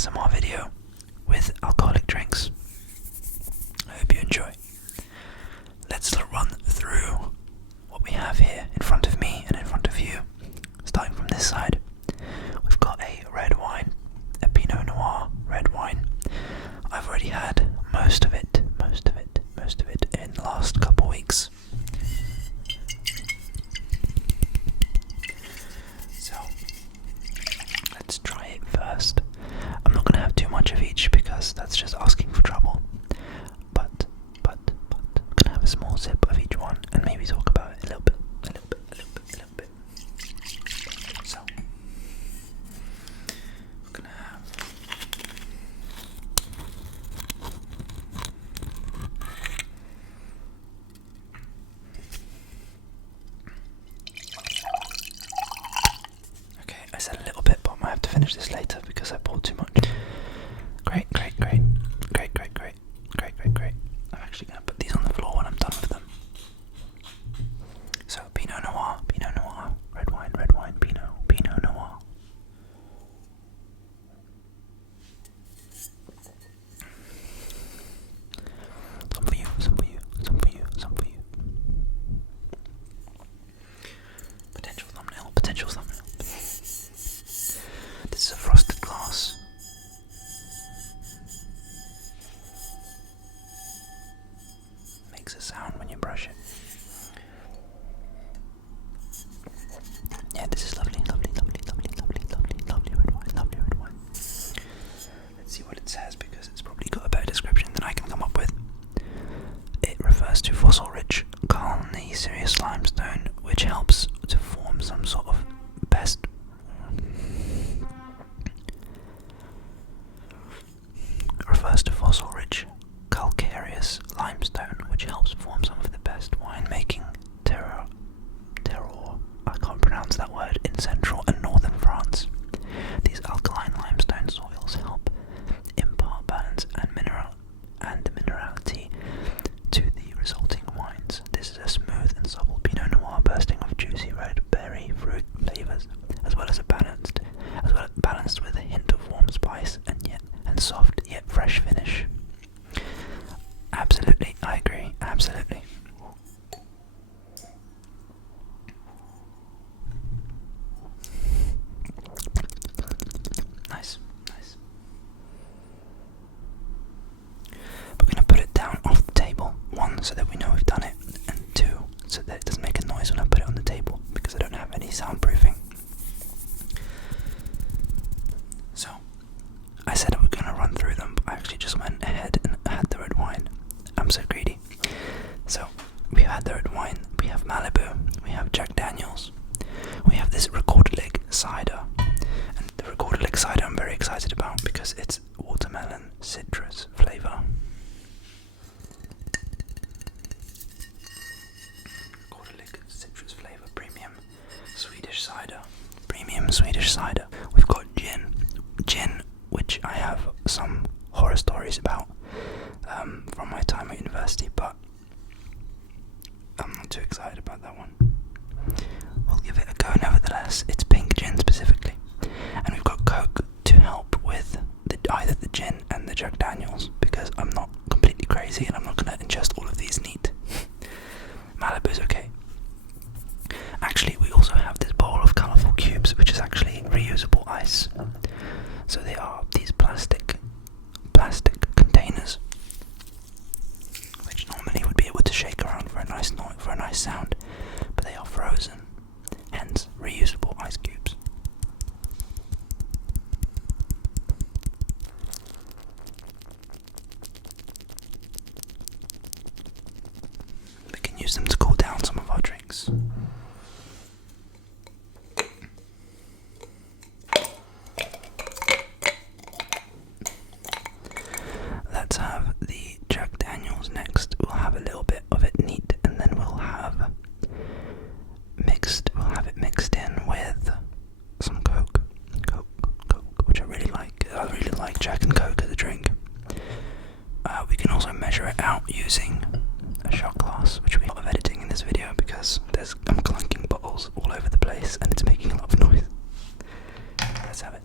ASMR video with alcoholic drinks. I hope you enjoy. Let's run through what we have here in front of me and in front of you. Starting from this side, we've got a red wine, a Pinot Noir red wine. I've already had most of it in the last couple weeks. So, let's try it first. I'm not going to have too much of each because that's just asking for trouble. But, I'm going to have a small sip of each one and maybe talk about it a little bit. So, we're going to have I said a little bit, but I might have to finish this later because I poured too much. Great. I'm actually going to put these on the floor when I'm done with them. So, Pinot Noir, red wine, Pinot Noir. Some for you. Potential thumbnail. This is a frosted glass. Makes a sound when you brush it. Yeah, this is lovely red wine. Let's see what it says because it's probably got a better description than I can come up with. It refers to fossil-rich, carbonaceous limestone, which helps to form some sort of best. Refers to fossil-rich, calcareous limestone, which helps form some of the best winemaking terroir. I can't pronounce that word in central and northern France. These alkaline limestone soils help impart balance and minerality to the resulting wines. This is a smooth and supple Pinot Noir bursting of juicy red berry fruit flavors, as well as balanced with a hint of warm spice and soft yet fresh finish. Absolutely, I agree. Absolutely. Nice. We're going to put it down off the table. 1, so that we know we've done it, and 2, so that it doesn't make a noise when I put it on the table, because I don't have any soundproofing. So, I said I was going to run through them, but I actually just went ahead and had the red wine. I'm so greedy. So, we had the red wine, we have Malibu, we have Jack Daniels, we have this Recorder Lake cider. And the Recorder Lake cider I'm very excited about because it's watermelon citrus flavour. Recorder Lake citrus flavour, premium Swedish cider. We've got gin, which I have some horror stories about from my time at university, but I'm not too excited about that one. We'll give it a go nevertheless. It's pink gin specifically. And we've got Coke to help with either the gin and the Jack Daniels, because I'm not completely crazy and I'm not going to ingest all of these neat. Malibu's okay. Actually, we also have this bowl of colourful cubes, which is actually reusable ice. So they are these plastic containers, which normally would be able to shake around for a nice sound, but they are frozen, hence reusable ice cubes. We can use them to cool down some of our drinks. Let's have the Jack Daniels next. We'll have a little bit of it neat, and then we'll have it mixed in with some Coke, which I really like. I really like Jack and Coke as a drink. We can also measure it out using a shot glass, which we have a lot of editing in this video because I'm clunking bottles all over the place and it's making a lot of noise. Let's have it.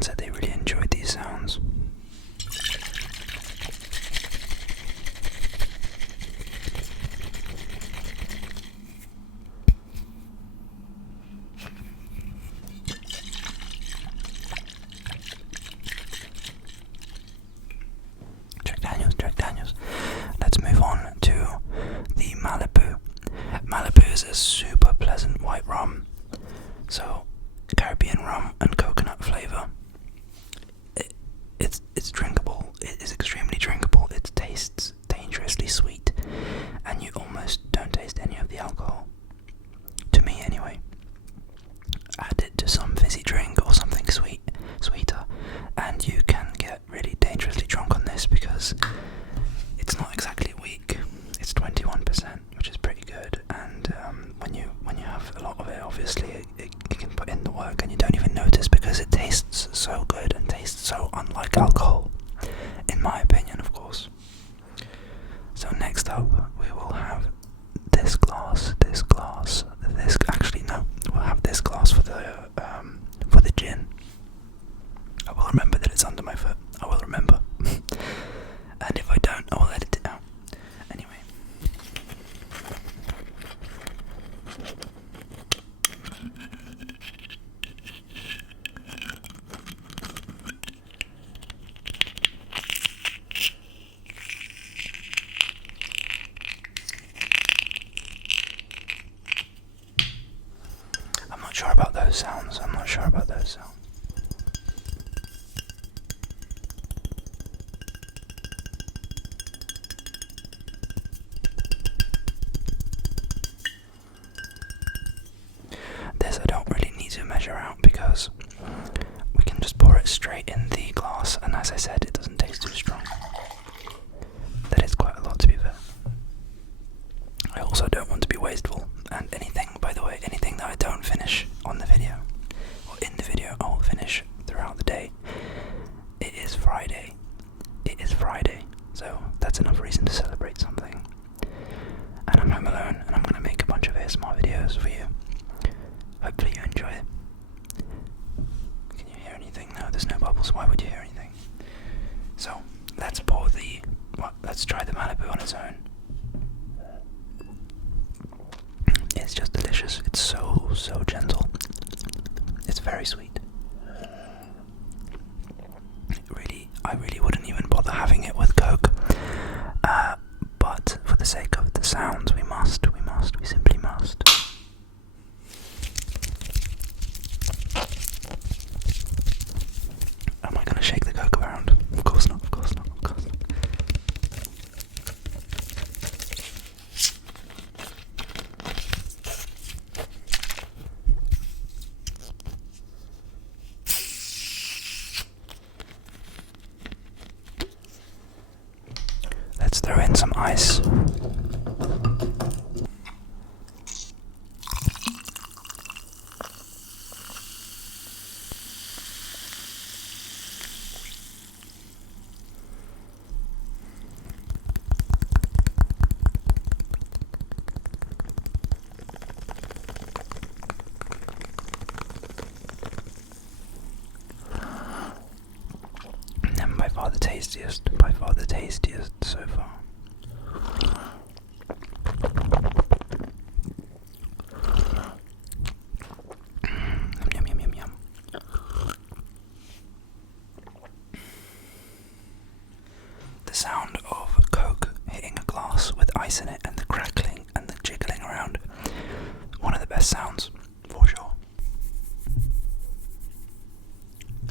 Everyone said they really enjoyed these sounds. Jack Daniels. Let's move on to the Malibu. Malibu is a super pleasant white rum. So, Caribbean rum and coconut flavour. It's drinkable. It is extremely drinkable. It tastes dangerously sweet, and you almost don't taste any of the alcohol. To me, anyway. Add it to some fizzy drink or something sweeter, and you can get really dangerously drunk on this because it's not exactly weak. It's 21%, which is pretty good. And when you have a lot of it, obviously it can put in the work, and you don't even notice because it tastes so good and tastes so unlike alcohol, in my opinion, of course. So next up, we will have this glass. Actually, no, we'll have this glass for the gin. I will remember that it's under my foot. I will remember. And if I don't, I will edit it out. Anyway. I'm not sure about those sounds. This I don't really need to measure out because we can just pour it straight in the glass, and as I said, it doesn't taste too strong. That is quite a lot, to be fair. I also don't want to be wasteful, and anything that I don't finish on the video, or in the video, I will finish throughout the day. It is Friday, so that's enough reason to celebrate something. And I'm home alone, and I'm going to make a bunch of ASMR videos for you. Hopefully you enjoy it. Can you hear anything? No, there's no bubbles. Why would you hear anything? So, let's try the Malibu on its own. It's just delicious. It's so gentle. It's very sweet. I really wouldn't even bother having it with Coke. But for the sake of the sounds, we simply must. Am I gonna shake the Coke around? Of course not. Let's throw in some ice. And by far the tastiest so far. Yum. The sound of Coke hitting a glass with ice in it and the crackling and the jiggling around. One of the best sounds, for sure.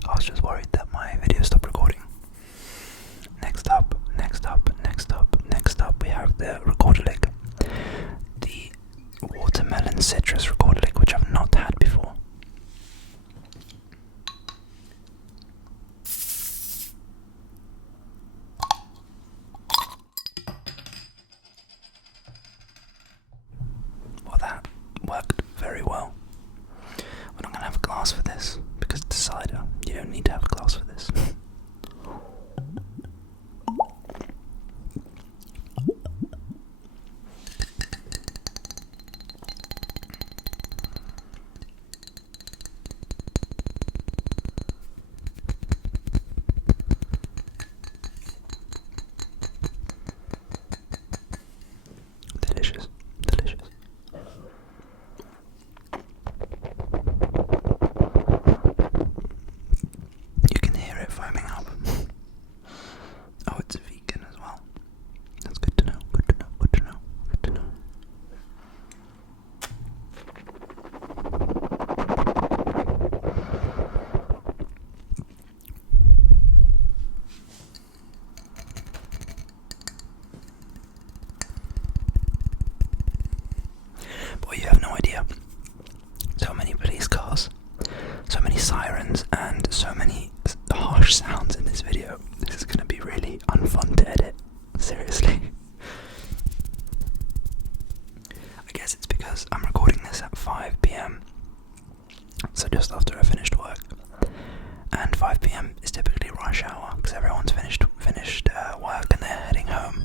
I was just worried that my video stopped recording. Next up, we have the recorder lick. The watermelon citrus recorder lick, which I've not had before. Well, that worked very well. We're not going to have a glass for this, because it's cider. You don't need to have a glass for this. idea. So many police cars, so many sirens, and so many harsh sounds in this video. This is going to be really unfun to edit, seriously. I guess it's because I'm recording this at 5 PM, so just after I finished work. And 5 PM is typically rush hour because everyone's finished work and they're heading home.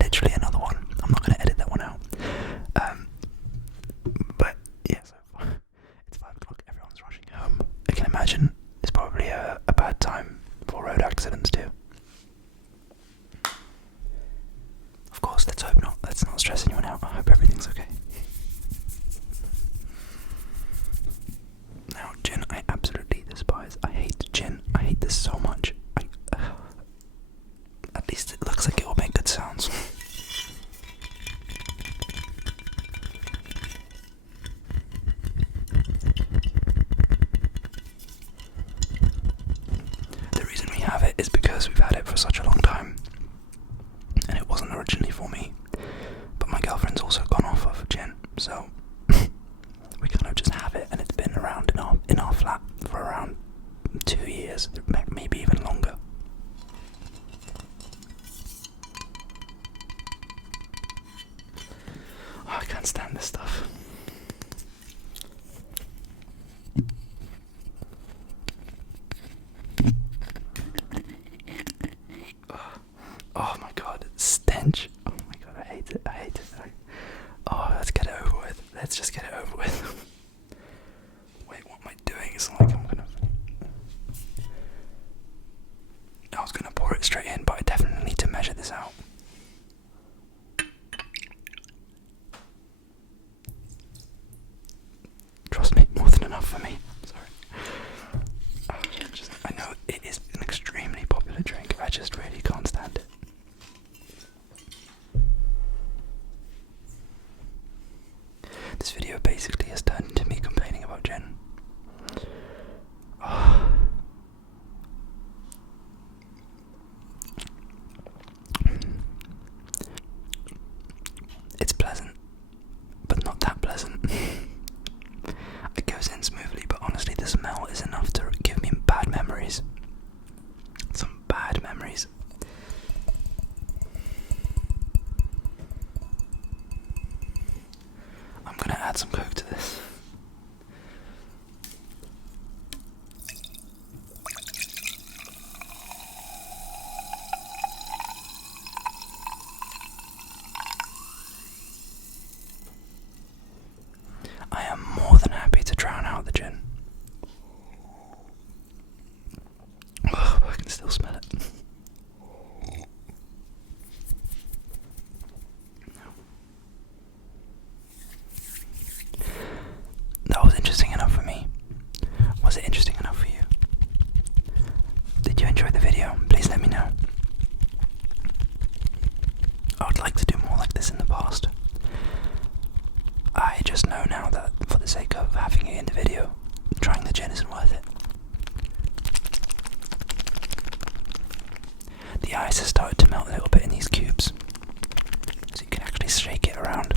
Literally another one. I'm not going to edit that one out. But yeah, so it's 5 o'clock. Everyone's rushing home. I can imagine it's probably a bad time for road accidents too. Of course, let's hope not. Let's not stress anyone out. I hope everything's okay. Now, gin, I absolutely despise. I hate gin. I hate this so much. At least it looks like it will make good sounds. The reason we have it is because we've had it for such a long time. And it wasn't originally for me. But my girlfriend's also gone off of gin, so we kind of just have it, and it's been around in our flat for around 2 years, maybe even longer. Oh, I can't stand this stuff. Oh my god, stench. Oh my god, I hate it. Oh, let's get it over with. Let's just get it over with. Wait, what am I doing? It's like I was gonna pour it straight in, but I definitely need to measure this out. Trust me, more than enough for me. Sorry. I know it is an extremely popular drink. I just really can't stand it. This video basically has turned into me complaining about gin. Oh. It's pleasant, but not that pleasant. It goes in smoothly, but honestly the smell is enough to give me bad memories. Some bad memories. I'm gonna add some Coke to this. I am more than happy to drown out the gin. Oh, I can still smell it. That was interesting enough for me. Was it interesting enough for you? Did you enjoy the video? Please let me know. I would like to do more like this in the past. I just know now that for the sake of having it in the video, trying the gin isn't worth it. The ice has started to melt a little bit in these cubes, so you can actually shake it around.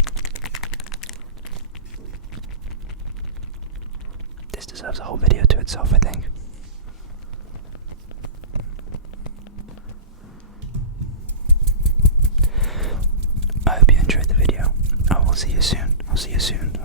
This deserves a whole video to itself, I think. I hope you enjoyed the video. I will see you soon. I'll see you soon.